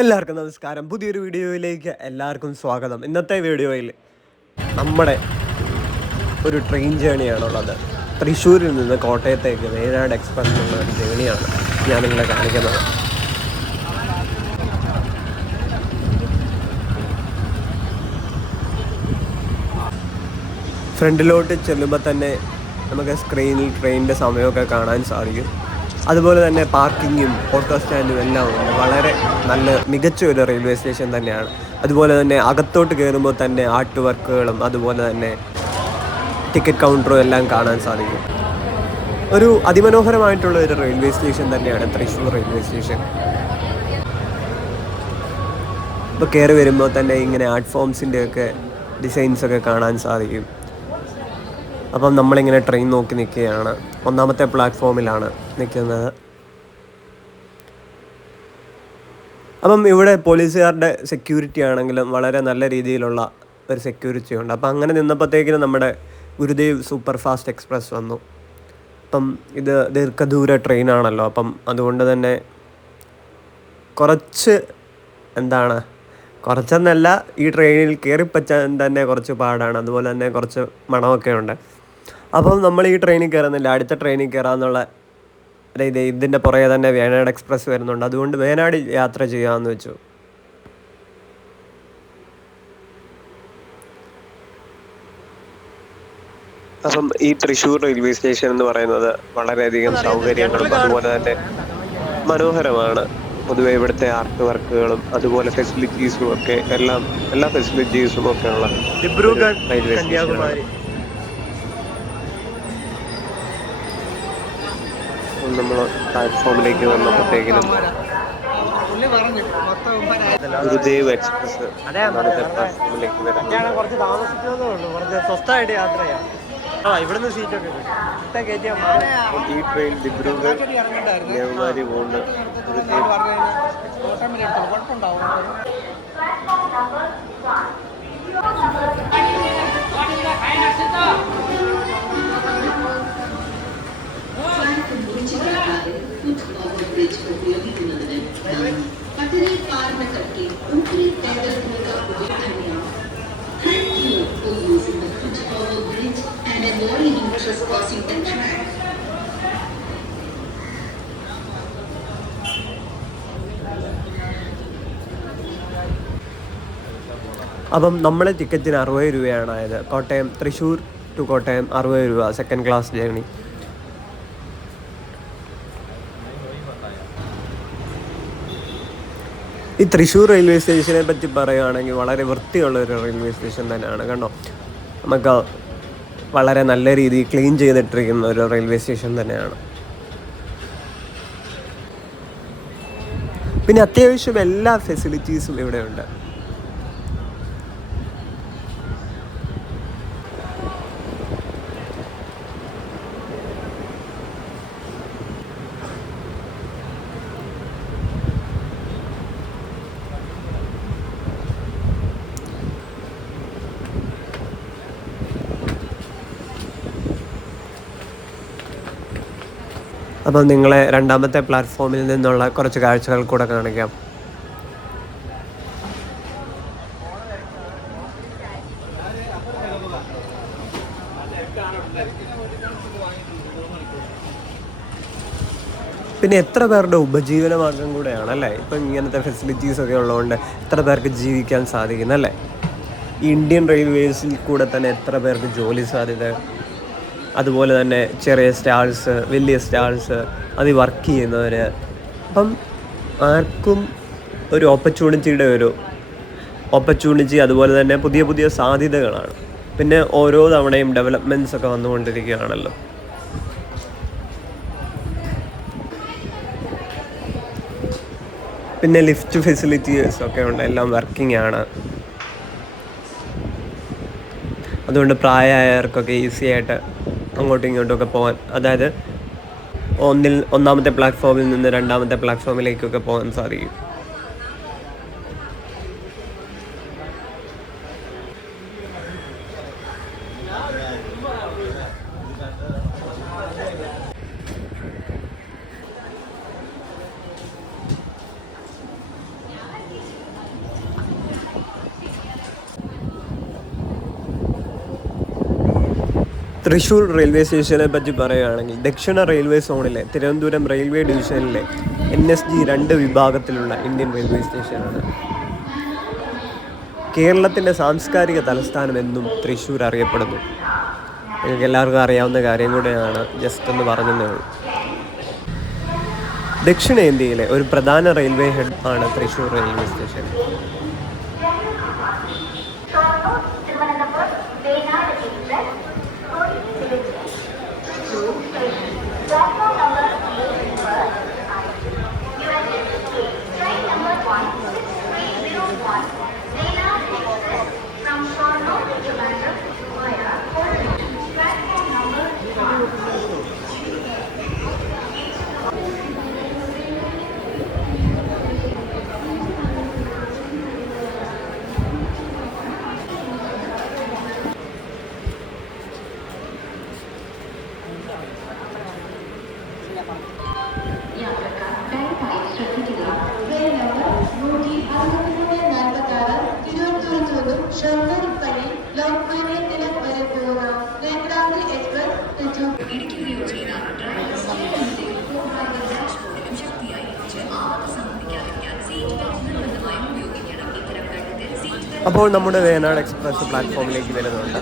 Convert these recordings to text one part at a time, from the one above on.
എല്ലാവർക്കും നമസ്കാരം. പുതിയൊരു വീഡിയോയിലേക്ക് എല്ലാവർക്കും സ്വാഗതം. ഇന്നത്തെ വീഡിയോയിൽ നമ്മുടെ ഒരു ട്രെയിൻ ജേണിയാണുള്ളത്. തൃശ്ശൂരിൽ നിന്ന് കോട്ടയത്തേക്ക് വേനാട് എക്സ്പ്രസ് എന്നുള്ള ഒരു ജേണിയാണ് ഞാൻ നിങ്ങളെ കാണിക്കുന്നത്. ഫ്രണ്ടിലോട്ട് ചെല്ലുമ്പോൾ തന്നെ നമുക്ക് സ്ക്രീനിൽ ട്രെയിനിൻ്റെ സമയമൊക്കെ കാണാൻ സാധിക്കും. അതുപോലെ തന്നെ പാർക്കിങ്ങും ഓട്ടോ സ്റ്റാൻഡും എല്ലാം ഉണ്ട്. വളരെ നല്ല മികച്ച ഒരു റെയിൽവേ സ്റ്റേഷൻ തന്നെയാണ്. അതുപോലെ തന്നെ അകത്തോട്ട് കയറുമ്പോൾ തന്നെ ആർട്ട് വർക്കുകളും അതുപോലെ തന്നെ ടിക്കറ്റ് കൗണ്ടറും എല്ലാം കാണാൻ സാധിക്കും. ഒരു അതിമനോഹരമായിട്ടുള്ള ഒരു റെയിൽവേ സ്റ്റേഷൻ തന്നെയാണ് തൃശ്ശൂർ റെയിൽവേ സ്റ്റേഷൻ. ഇപ്പോൾ കയറി വരുമ്പോൾ തന്നെ ഇങ്ങനെ ആർട്ട് ഫോംസിൻ്റെയൊക്കെ ഡിസൈൻസൊക്കെ കാണാൻ സാധിക്കും. അപ്പം നമ്മളിങ്ങനെ ട്രെയിൻ നോക്കി നിൽക്കുകയാണ്. ഒന്നാമത്തെ പ്ലാറ്റ്ഫോമിലാണ് നിൽക്കുന്നത്. അപ്പം ഇവിടെ പോലീസുകാരുടെ സെക്യൂരിറ്റി ആണെങ്കിലും വളരെ നല്ല രീതിയിലുള്ള ഒരു സെക്യൂരിറ്റി ഉണ്ട്. അപ്പം അങ്ങനെ നിന്നപ്പോഴത്തേക്കിനും നമ്മുടെ ഗുരുദേവ് സൂപ്പർ ഫാസ്റ്റ് എക്സ്പ്രസ് വന്നു. അപ്പം ഇത് ദീർഘദൂര ട്രെയിനാണല്ലോ. അപ്പം അതുകൊണ്ട് തന്നെ കുറച്ചെന്നല്ല, ഈ ട്രെയിനിൽ കയറിപ്പറ്റാൻ തന്നെ കുറച്ച് പാടാണ്. അതുപോലെ തന്നെ കുറച്ച് മണമൊക്കെ ഉണ്ട്. അപ്പം നമ്മൾ ഈ ട്രെയിനിൽ കയറുന്നില്ല, അടുത്ത ട്രെയിനിൽ കയറാമെന്നുള്ള ഇതിൻ്റെ പുറകെ തന്നെ വേനാട് എക്സ്പ്രസ് വരുന്നുണ്ട്. അതുകൊണ്ട് വേനാട് യാത്ര ചെയ്യാമെന്ന് വെച്ചു. അപ്പം ഈ തൃശ്ശൂർ റെയിൽവേ സ്റ്റേഷൻ എന്ന് പറയുന്നത് വളരെയധികം സൗകര്യങ്ങളും അതുപോലെ തന്നെ മനോഹരമാണ്. പൊതുവെ ഇവിടുത്തെ ആർട്ട് വർക്കുകളും അതുപോലെ ഫെസിലിറ്റീസും ഒക്കെ എല്ലാ ഫെസിലിറ്റീസും ഒക്കെ ഉള്ള റെയിൽവേ സ്റ്റേഷനാണ്. നമ്മൾ പ്ലാറ്റ്ഫോമിലേക്ക് വന്നപ്പോഴത്തേക്കിനും ഗുരുദേവ് എക്സ്പ്രസ് പ്ലാറ്റ്ഫോമിലേക്ക് വരുന്നത്. ഇവിടുന്ന് സീറ്റൊക്കെ ഈ ട്രെയിൻ ദിബ്രുഗഡ് കന്യാകുമാരി പോകുന്ന അപ്പം നമ്മളെ ടിക്കറ്റിന് 60 രൂപയാണ് ആയത്. തൃശ്ശൂർ ടു കോട്ടയം 60 രൂപ സെക്കൻഡ് ക്ലാസ് ജേർണി. ഈ തൃശ്ശൂർ റെയിൽവേ സ്റ്റേഷനെ പറ്റി പറയുകയാണെങ്കിൽ വളരെ വൃത്തിയുള്ളൊരു റെയിൽവേ സ്റ്റേഷൻ തന്നെയാണ്. കണ്ടോ, നമുക്ക് വളരെ നല്ല രീതിയിൽ ക്ലീൻ ചെയ്തിട്ടിരിക്കുന്ന ഒരു റെയിൽവേ സ്റ്റേഷൻ തന്നെയാണ്. പിന്നെ അത്യാവശ്യം എല്ലാ ഫെസിലിറ്റീസും ഇവിടെ ഉണ്ട്. അപ്പം നിങ്ങളെ രണ്ടാമത്തെ പ്ലാറ്റ്ഫോമിൽ നിന്നുള്ള കുറച്ച് കാഴ്ചകൾ കൂടെ കാണിക്കാം. പിന്നെ എത്ര പേരുടെ ഉപജീവന മാർഗം കൂടെയാണല്ലേ ഇപ്പം ഇങ്ങനത്തെ ഫെസിലിറ്റീസൊക്കെ ഉള്ളതുകൊണ്ട് എത്ര പേർക്ക് ജീവിക്കാൻ സാധിക്കുന്നല്ലേ. ഈ ഇന്ത്യൻ റെയിൽവേസിൽ കൂടെ തന്നെ എത്ര പേർക്ക് ജോലി സാധ്യത, അതുപോലെ തന്നെ ചെറിയ സ്റ്റാൾസ്, വലിയ സ്റ്റാൾസ്, അതിൽ വർക്ക് ചെയ്യുന്നവർ. അപ്പം ആർക്കും ഒരു ഓപ്പർച്യൂണിറ്റി അതുപോലെ തന്നെ പുതിയ പുതിയ സാധ്യതകളാണ്. പിന്നെ ഓരോ തവണയും ഡെവലപ്മെൻറ്റ്സ് ഒക്കെ വന്നുകൊണ്ടിരിക്കുകയാണല്ലോ. പിന്നെ ലിഫ്റ്റ് ഫെസിലിറ്റീസ് ഒക്കെ ഉണ്ട്, എല്ലാം വർക്കിംഗ് ആണ്. അതുകൊണ്ട് പ്രായമായവർക്കൊക്കെ ഈസി ആയിട്ട് അങ്ങോട്ടും ഇങ്ങോട്ടുമൊക്കെ പോകാൻ, അതായത് ഒന്നാമത്തെ പ്ലാറ്റ്ഫോമിൽ നിന്ന് രണ്ടാമത്തെ പ്ലാറ്റ്ഫോമിലേക്കൊക്കെ പോകാൻ സാധിക്കും. തൃശ്ശൂർ റെയിൽവേ സ്റ്റേഷനെ പറ്റി പറയുകയാണെങ്കിൽ ദക്ഷിണ റെയിൽവേ സോണിലെ തിരുവനന്തപുരം റെയിൽവേ ഡിവിഷനിലെ NSG 2 വിഭാഗത്തിലുള്ള ഇന്ത്യൻ റെയിൽവേ സ്റ്റേഷനാണ്. കേരളത്തിൻ്റെ സാംസ്കാരിക തലസ്ഥാനം എന്നും തൃശ്ശൂർ അറിയപ്പെടുന്നു. നിങ്ങൾക്ക് എല്ലാവർക്കും അറിയാവുന്ന കാര്യം കൂടെയാണ്, ജസ്റ്റ് ഒന്ന് പറഞ്ഞതേ ഉള്ളൂ. ദക്ഷിണേന്ത്യയിലെ ഒരു പ്രധാന റെയിൽവേ ഹെഡ് ആണ് തൃശ്ശൂർ റെയിൽവേ സ്റ്റേഷൻ. അപ്പോൾ നമ്മുടെ വേനാട് എക്സ്പ്രസ് പ്ലാറ്റ്ഫോമിലേക്ക് വരുന്നുണ്ട്.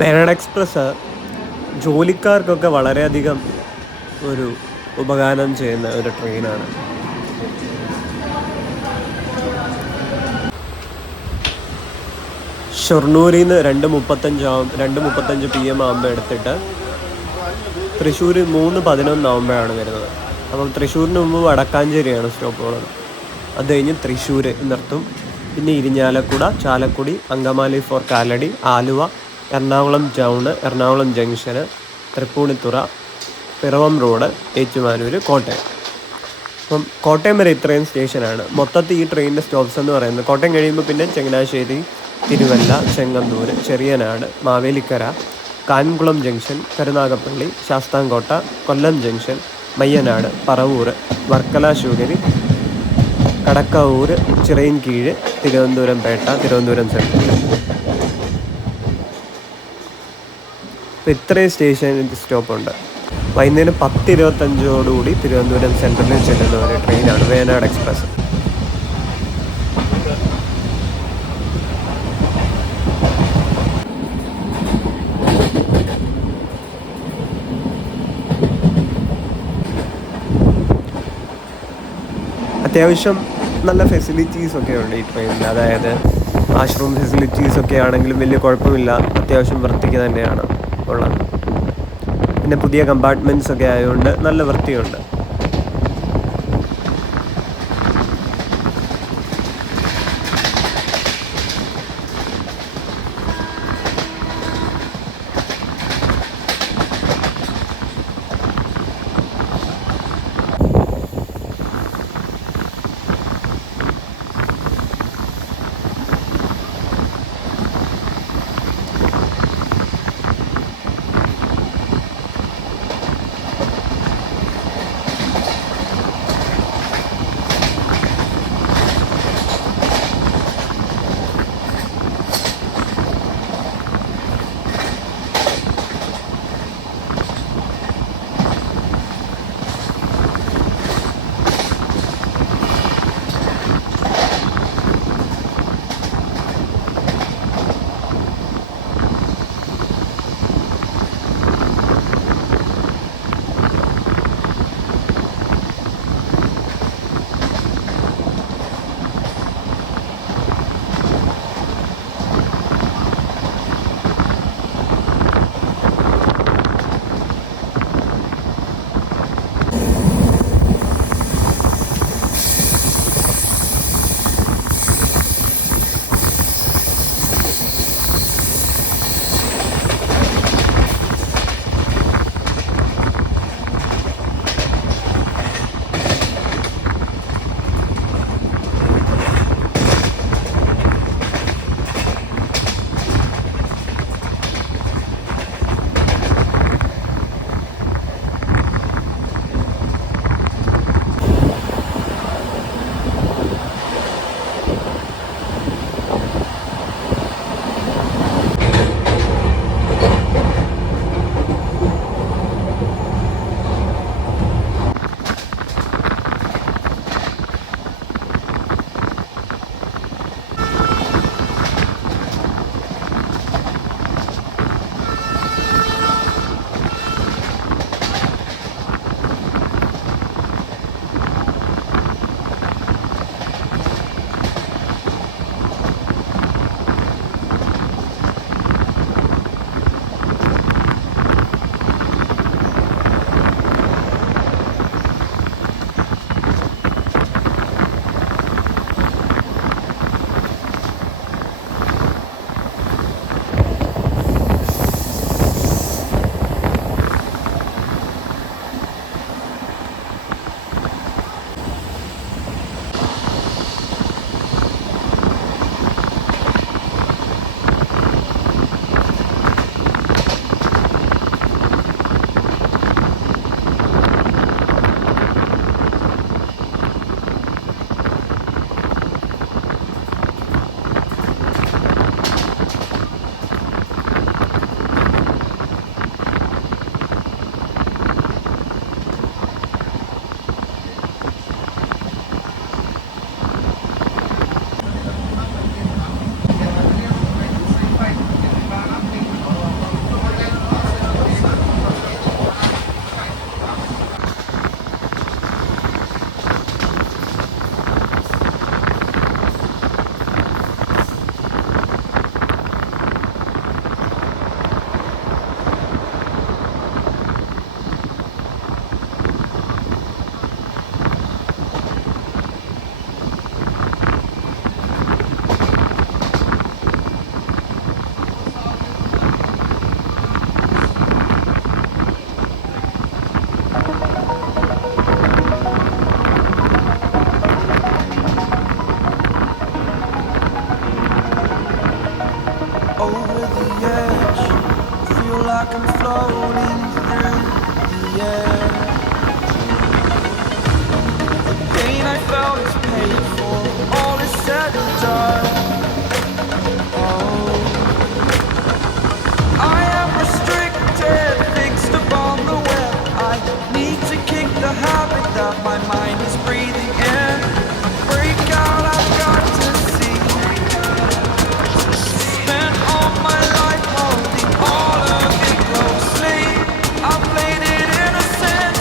വേനാട് എക്സ്പ്രസ് ജോലിക്കാർക്കൊക്കെ വളരെയധികം ഒരു ഉപകാരം ചെയ്യുന്ന ഒരു ട്രെയിനാണ്. ഷൊർണൂരിൽ നിന്ന് 2:35 PM ആകുമ്പോൾ എടുത്തിട്ട് തൃശ്ശൂർ 3:11 ആകുമ്പോഴാണ് വരുന്നത്. അപ്പം തൃശ്ശൂരിന് മുമ്പ് വടക്കാഞ്ചേരിയാണ് സ്റ്റോപ്പുള്ളത്. അത് കഴിഞ്ഞ് തൃശ്ശൂർ നിർത്തും. പിന്നെ Irinjalakuda, Chalakudy, Angamaly for Kalady, Aluva, Ernakulam town, Ernakulam junction, Tripunithura, Piravom road, Ettumanoor, Kottayam. അപ്പം കോട്ടയം വരെ ഇത്രയും സ്റ്റേഷനാണ്. മൊത്തത്തിൽ ഈ ട്രെയിനിൻ്റെ സ്റ്റോപ്സ് എന്ന് പറയുന്നത് കോട്ടയം കഴിയുമ്പോൾ പിന്നെ ചങ്ങനാശ്ശേരി, തിരുവല്ല, ചെങ്ങന്നൂർ, ചെറിയനാട്, മാവേലിക്കര, കായംകുളം ജംഗ്ഷൻ, കരുനാഗപ്പള്ളി, ശാസ്താംകോട്ട, കൊല്ലം ജംഗ്ഷൻ, മയ്യനാട്, പറവൂർ, വർക്കല ശൂഗരി, കടക്കാവൂർ, ചിറയിൻകീഴ്, തിരുവനന്തപുരം പേട്ട, തിരുവനന്തപുരം സെൻട്രൽ. അപ്പോൾ ഇത്രയും സ്റ്റേഷൻ സ്റ്റോപ്പുണ്ട്. വൈകുന്നേരം 10:25 തിരുവനന്തപുരം സെൻട്രലിൽ ചെല്ലുന്ന ഒരു ട്രെയിനാണ് വേനാട് എക്സ്പ്രസ്. അത്യാവശ്യം നല്ല ഫെസിലിറ്റീസൊക്കെ ഉണ്ട് ഈ ട്രെയിനിൽ. അതായത് വാഷ്റൂം ഫെസിലിറ്റീസൊക്കെ ആണെങ്കിലും വലിയ കുഴപ്പമില്ല, അത്യാവശ്യം വൃത്തിക്ക് തന്നെയാണ് ഉള്ളത്. പിന്നെ പുതിയ കമ്പാർട്ട്മെൻറ്റ്സ് ഒക്കെ ആയതുകൊണ്ട് നല്ല വൃത്തിയുണ്ട്. like I'm floating through the air. The pain I felt is paid for, all is said and done. Oh, I am restricted, fixed upon the web. I need to kick the habit that my mind is breathing in. Break out, I've got to see. Spent all my life holding all of it closely. I played it innocent,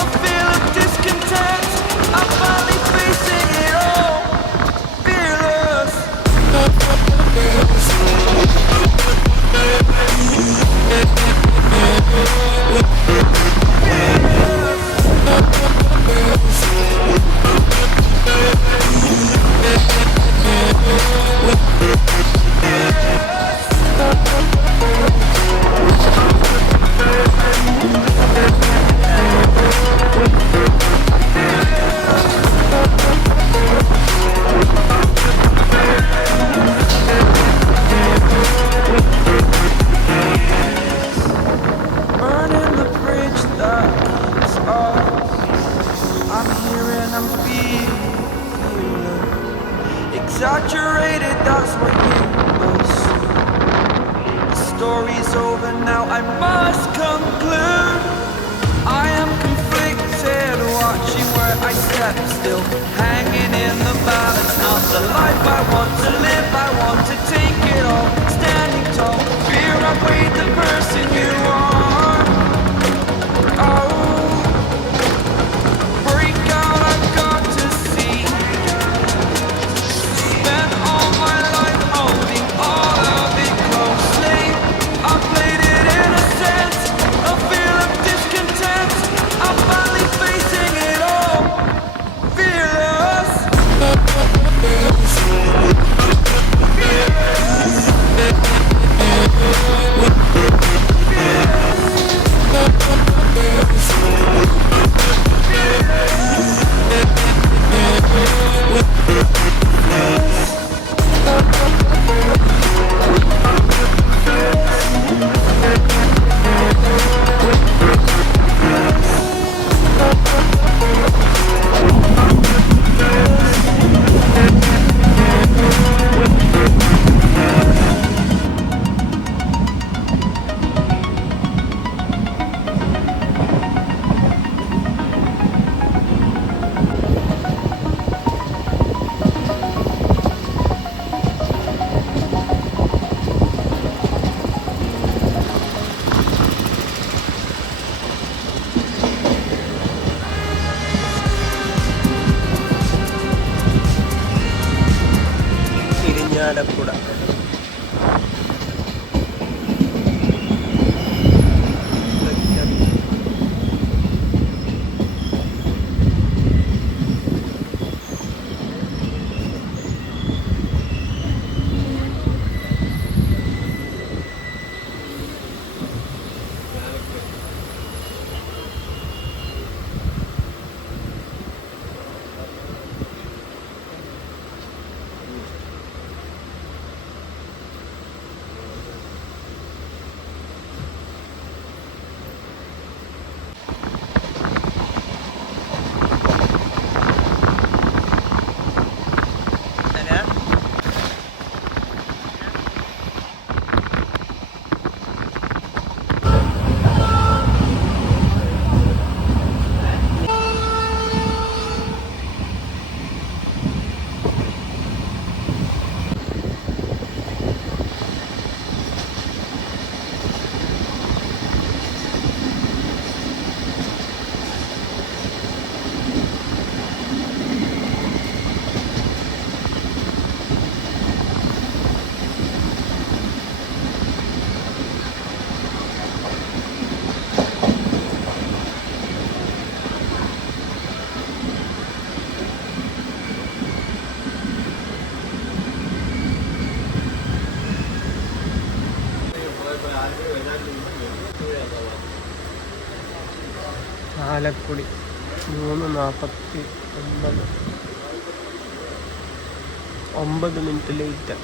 a feel of discontent. I'm finally facing it all, fearless. Burning the bridge that keeps us. I'm here and I'm feeling exaggerated, that's what you assume. The story's over now, I must conclude. I am conflicted, watching where I step, still hanging in the balance. Not the life I want to live, I want to take it all. Standing tall, fear I've weighed the person you are. Oh, break out, I've got to see. Spent all my life holding all of it closely. I played it innocent, a feel of discontent. I'm finally facing it all, fearless. Irinjalakuda. ചാലക്കുടി 3:49 9 minute late.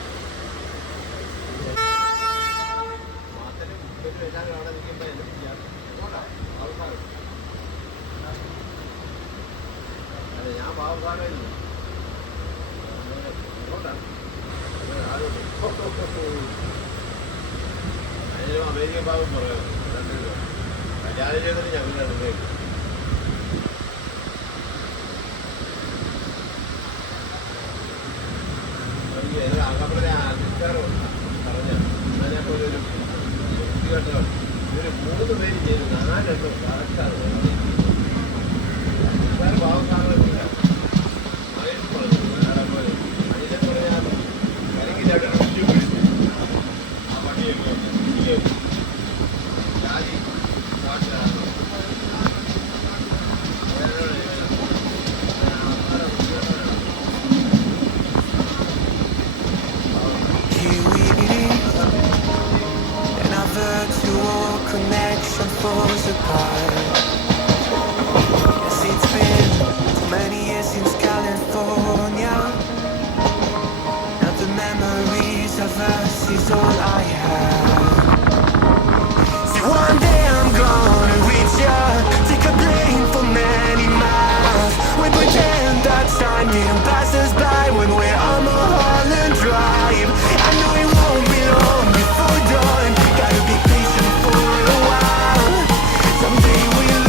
ഞാൻ പാവക്കാരായിരുന്നു അമേരിക്കൻ ഭാഗം പറയാം കല്യാണം ചെയ്തിട്ട് ഞങ്ങൾ രണ്ടുപേരും അങ്ങനെ ആൾക്കാരുണ്ട് പറഞ്ഞ അതിനെപ്പോലെ ഒരു വൃത്തികെട്ടതാണ് ഇവര് 3 പേര് ചെയ്ത് 4 എണ്ണം കറക്റ്റാണ് പാവക്കാരില്ല അതിനെ പറയാൻ അല്ലെങ്കിൽ പിടിച്ചു ആ പണിയൊക്കെ ജാതി പാട്ടാണ് Virtual connection falls apart. Yes, it's been too many years since California. Now the memories of us is all I have. See, one day I'm gonna reach ya, take a plane for many miles. We pretend that time didn't pass us by when we're on Mulholland Drive. I know it won't be long before dawn. Gotta be patient for a while. Someday we'll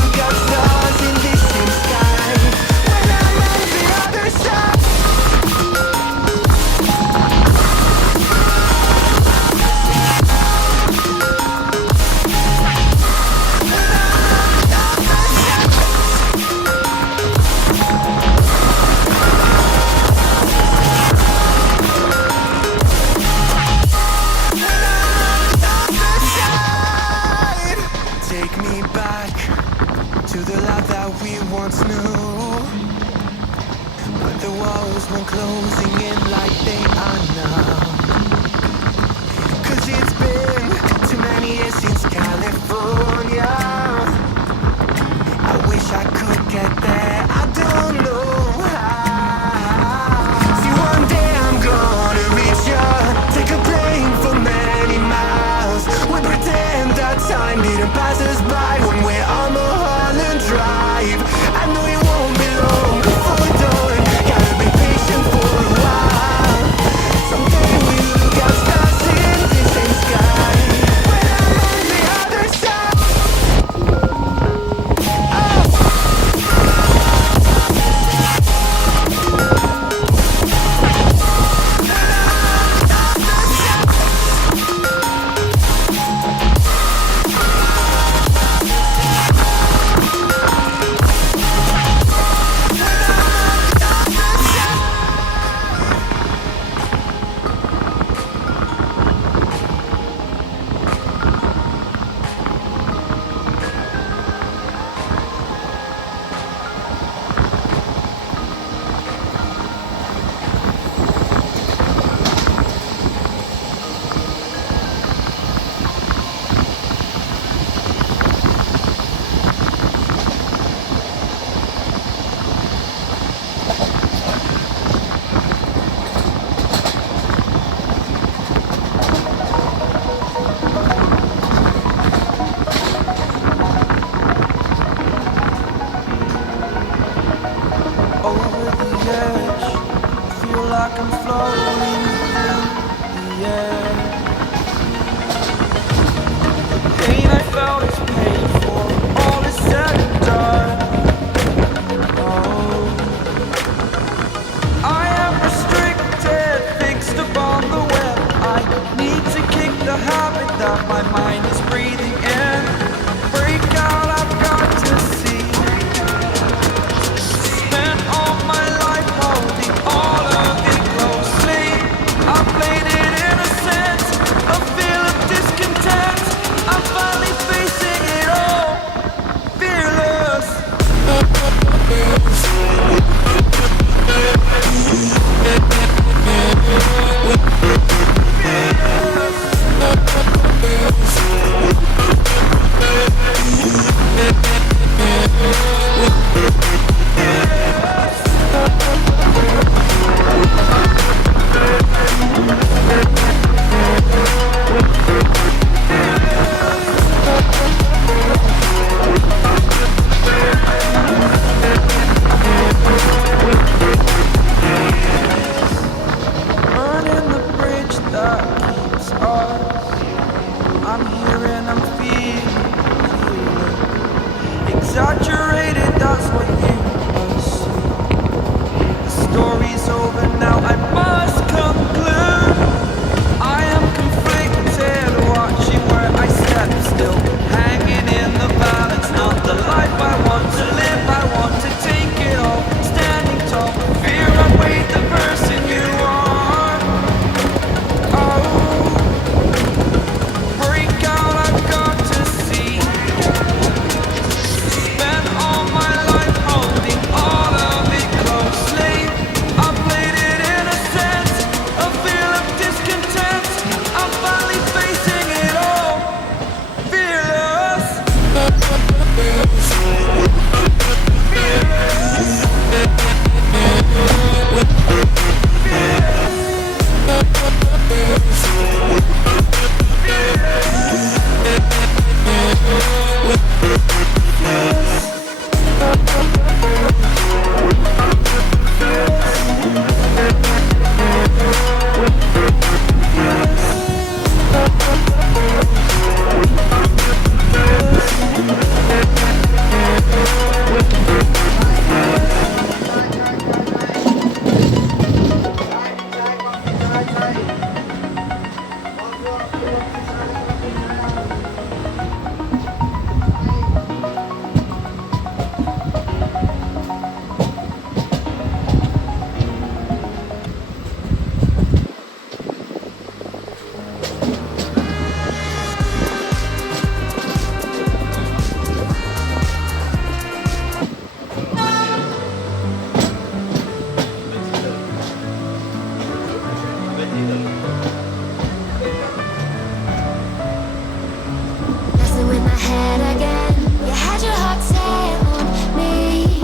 Messing with my head again. You had your heart set on me,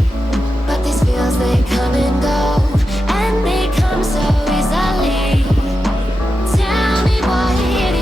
but these feels they come and go, and they come so easily. Tell me what it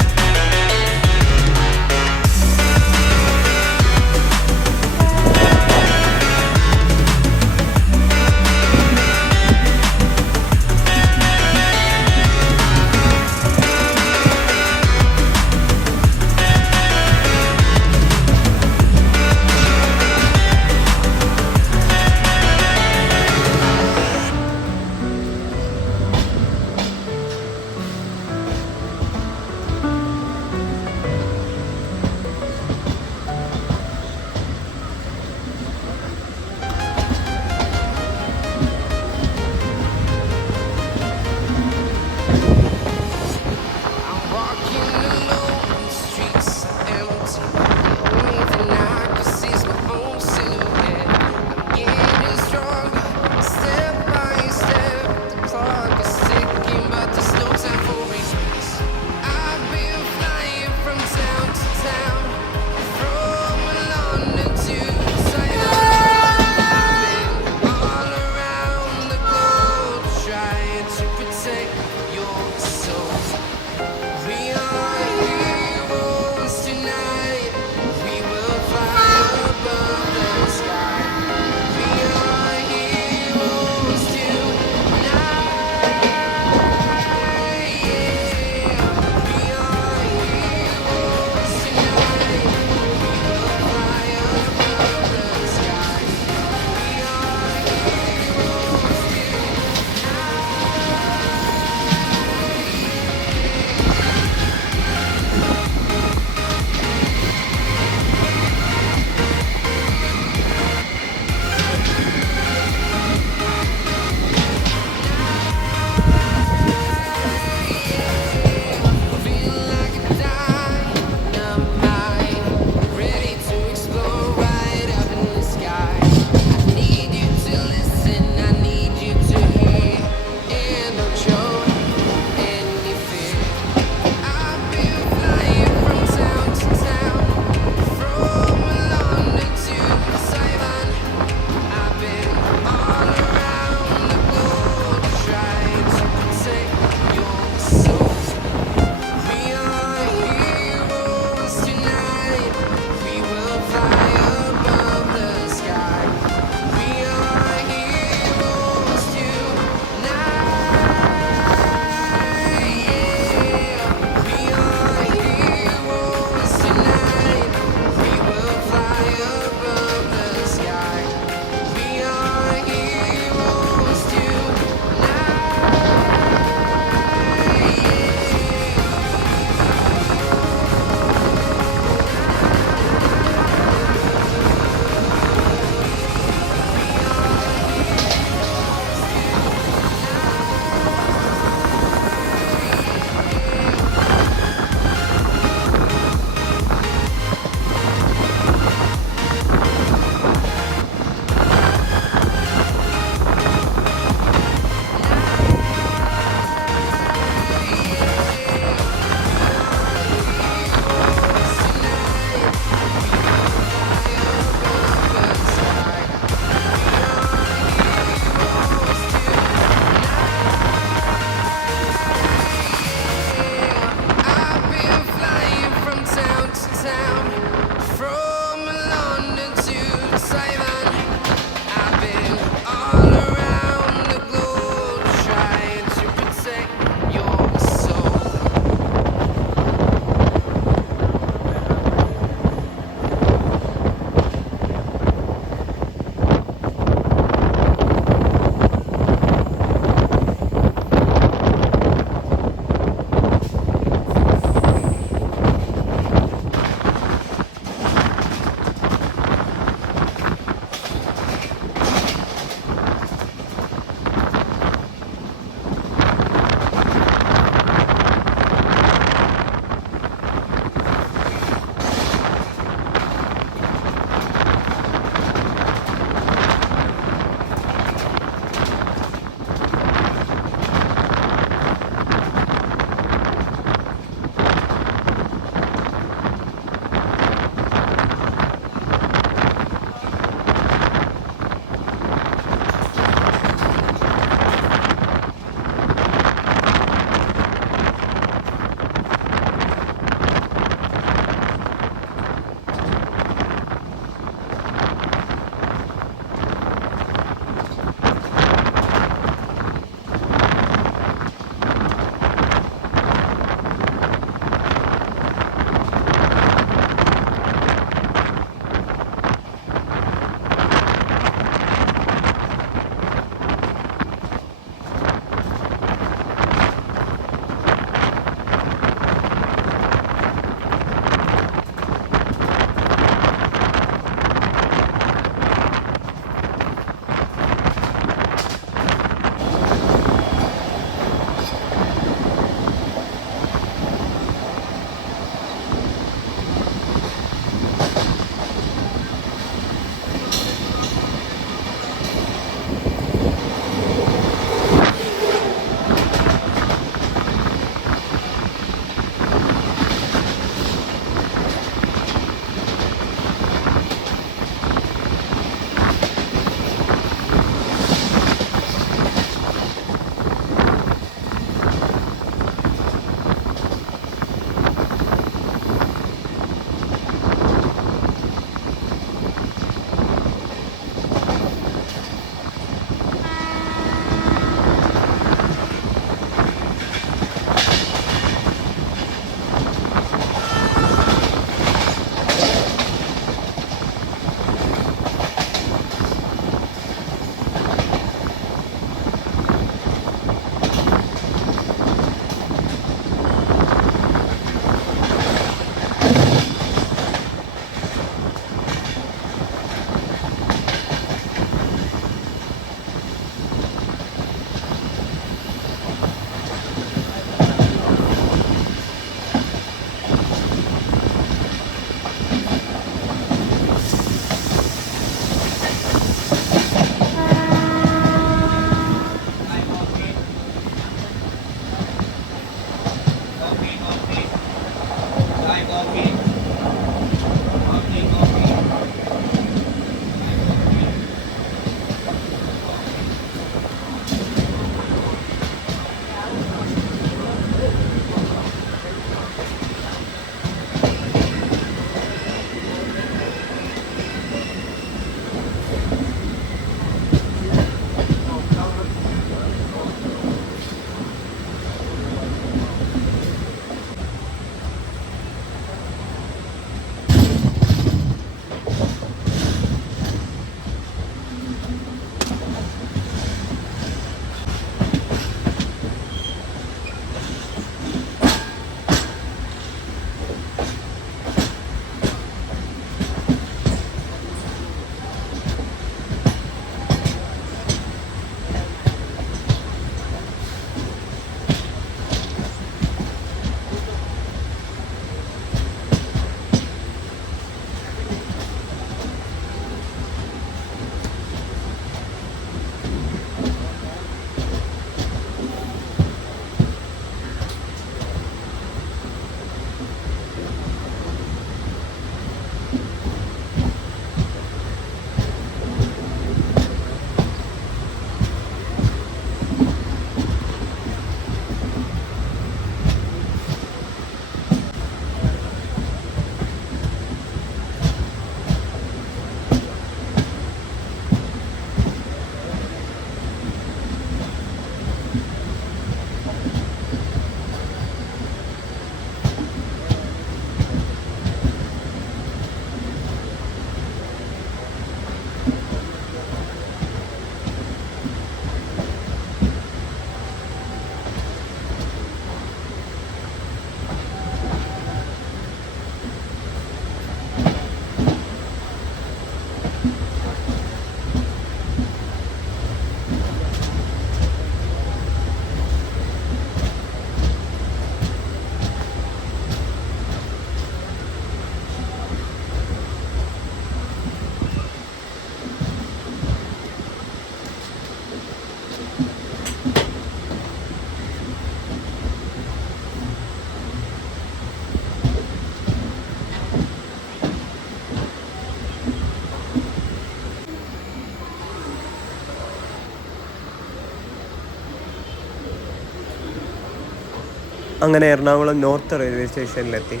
അങ്ങനെ Ernakulam north railway സ്റ്റേഷനിലെത്തി.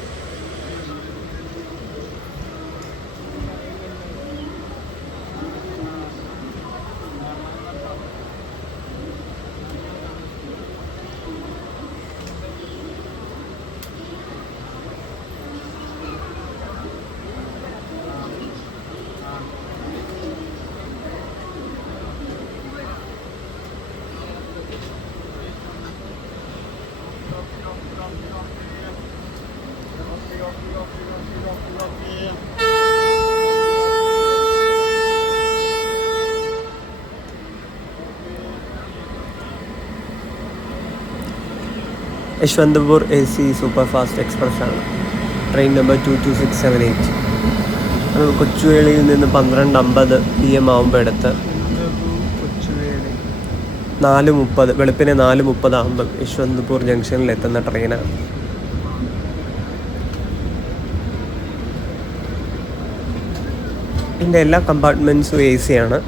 Yesvantpur AC super fast express ആണ്. Train number 22678. അത് കൊച്ചുവേളിയിൽ നിന്ന് 12:50 PM ആകുമ്പോൾ എടുത്ത് 4:30 വെളുപ്പിനെ 4:30 ആകുമ്പം യശ്വന്തപൂർ ജംഗ്ഷനിൽ എത്തുന്ന ട്രെയിനാണ്. ഇതിൻ്റെ എല്ലാ കമ്പാർട്ട്മെൻറ്റ്സും AC ആണ്.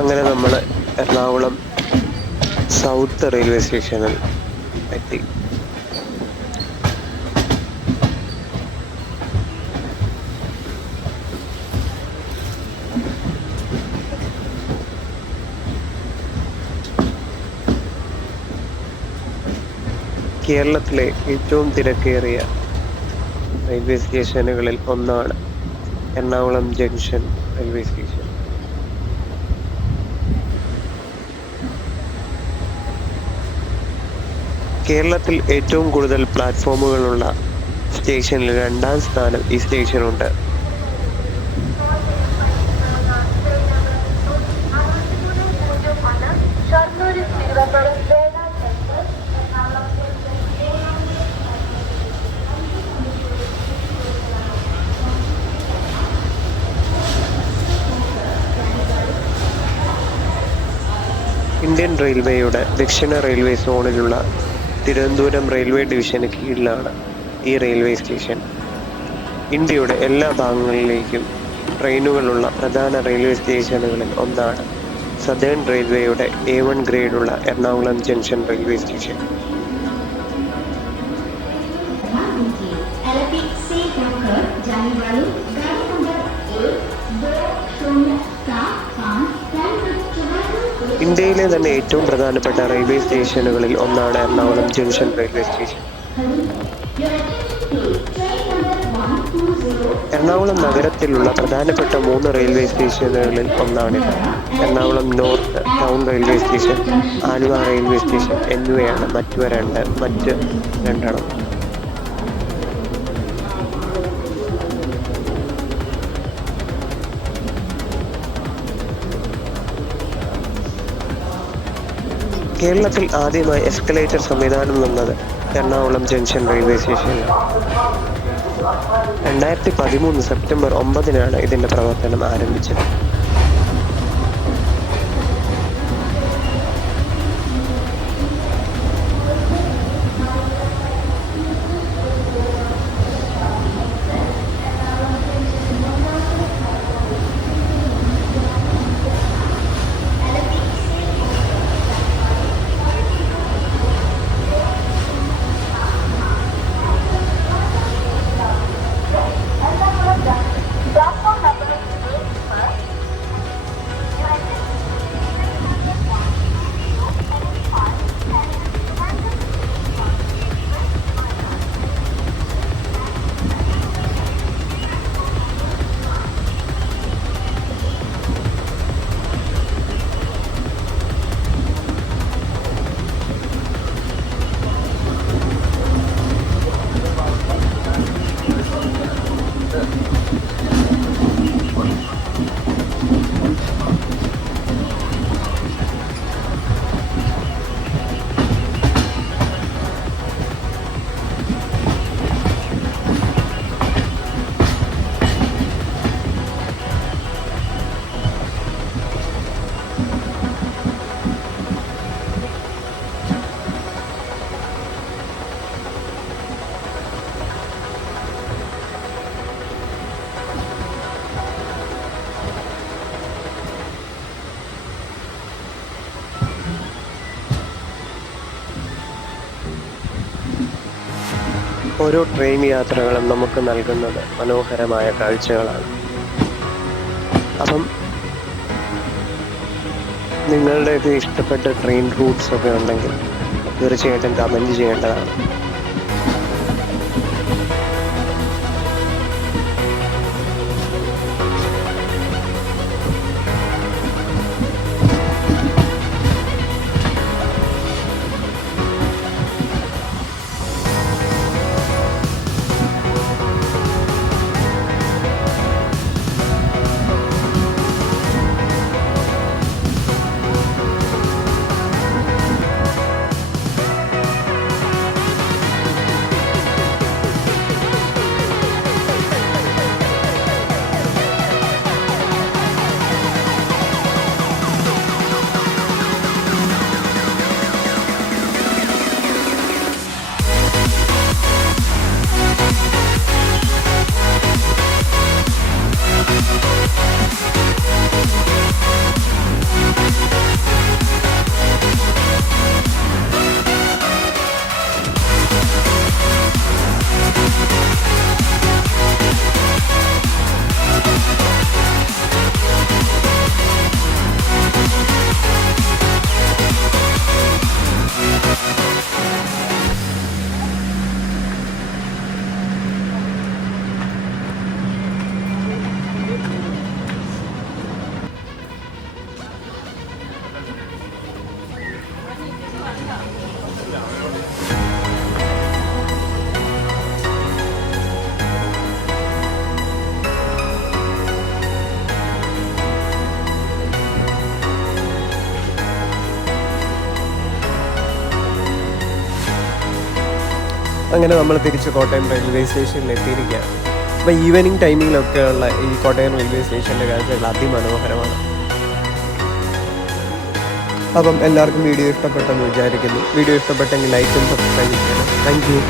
അങ്ങനെ നമ്മൾ എറണാകുളം സൗത്ത് റെയിൽവേ സ്റ്റേഷനിൽ എത്തി. കേരളത്തിലെ ഏറ്റവും തിരക്കേറിയ റെയിൽവേ സ്റ്റേഷനുകളിൽ ഒന്നാണ് എറണാകുളം ജംഗ്ഷൻ റെയിൽവേ സ്റ്റേഷൻ. കേരളത്തിൽ ഏറ്റവും കൂടുതൽ പ്ലാറ്റ്ഫോമുകളുള്ള സ്റ്റേഷനിൽ 2ാം സ്ഥാനം ഈ സ്റ്റേഷനുണ്ട്. ഇന്ത്യൻ റെയിൽവേയുടെ ദക്ഷിണ റെയിൽവേ സോണിലുള്ള തിരുവനന്തപുരം റെയിൽവേ ഡിവിഷന് കീഴിലാണ് ഈ റെയിൽവേ സ്റ്റേഷൻ. ഇന്ത്യയുടെ എല്ലാ ഭാഗങ്ങളിലേക്കും ട്രെയിനുകളുള്ള പ്രധാന റെയിൽവേ സ്റ്റേഷനുകളിൽ ഒന്നാണ് സദേൺ റെയിൽവേയുടെ A1 ഗ്രേഡുള്ള എറണാകുളം ജംഗ്ഷൻ റെയിൽവേ സ്റ്റേഷൻ. ഇന്ത്യയിലെ തന്നെ ഏറ്റവും പ്രധാനപ്പെട്ട റെയിൽവേ സ്റ്റേഷനുകളിൽ ഒന്നാണ് Ernakulam junction railway station. Ernakulam നഗരത്തിലുള്ള പ്രധാനപ്പെട്ട 3 റെയിൽവേ സ്റ്റേഷനുകളിൽ ഒന്നാണിത്. Ernakulam north town railway station, Aluva railway station എന്നിവയാണ് മറ്റ് രണ്ടെണ്ണം. കേരളത്തിൽ ആദ്യമായി എസ്കലേറ്റർ സംവിധാനം വന്നത് എറണാകുളം ജംഗ്ഷൻ റെയിൽവേ സ്റ്റേഷനിലാണ്. 2013 സെപ്റ്റംബർ 9 ഇതിൻ്റെ പ്രവർത്തനം ആരംഭിച്ചത്. ഓരോ ട്രെയിൻ യാത്രകളും നമുക്ക് നൽകുന്നത് മനോഹരമായ കാഴ്ചകളാണ്. അപ്പം നിങ്ങളുടെയൊക്കെ ഇഷ്ടപ്പെട്ട ട്രെയിൻ റൂട്ട്സ് ഒക്കെ ഉണ്ടെങ്കിൽ തീർച്ചയായിട്ടും കമൻറ്റ് ചെയ്യേണ്ടതാണ്. അങ്ങനെ നമ്മൾ തിരിച്ച് കോട്ടയം റെയിൽവേ സ്റ്റേഷനിൽ എത്തിയിരിക്കുകയാണ്. അപ്പോൾ ഈവനിങ് ടൈമിങ്ങിലൊക്കെ ഉള്ള ഈ കോട്ടയം റെയിൽവേ സ്റ്റേഷനിലെ കാഴ്ചകൾ അതിമനോഹരമാണ്. അപ്പം എല്ലാവർക്കും വീഡിയോ ഇഷ്ടപ്പെട്ടെന്ന് വിചാരിക്കുന്നു. വീഡിയോ ഇഷ്ടപ്പെട്ടെങ്കിൽ ലൈക്കും സബ്സ്ക്രൈബ് ചെയ്യണം. Thank you.